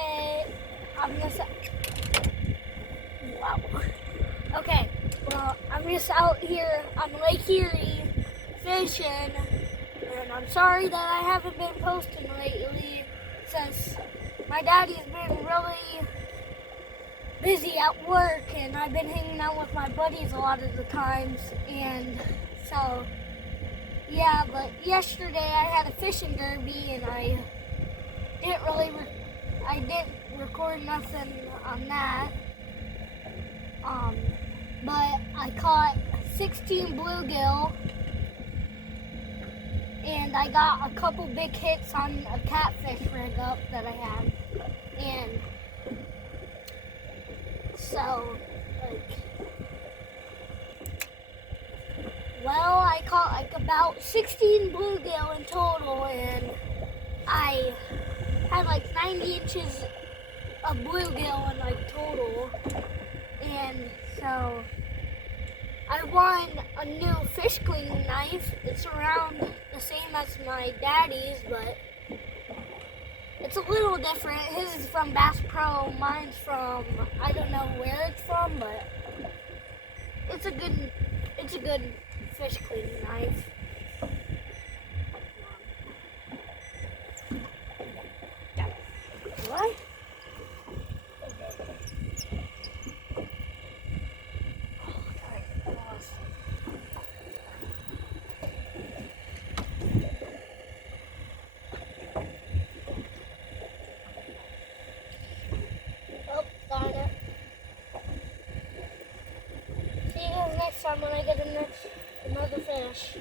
Okay, I'm just. Wow. Okay, well, I'm just out here on Lake Erie fishing, and I'm sorry that I haven't been posting lately since my daddy's been really busy at work, and I've been hanging out with my buddies a lot of the times, and so, yeah, but yesterday I had a fishing derby, and I didn't record nothing on that. But I caught 16 bluegill, and I got a couple big hits on a catfish rig up that I had. And so, I caught like about 16 bluegill in total, and I had like 90 inches of bluegill in like total. And so I won a new fish cleaning knife. It's around the same as my daddy's, but it's a little different. His is from Bass Pro. Mine's from, I don't know where it's from, but it's a good fish cleaning knife. What? Oh, got it. See you guys next time when I get another fish.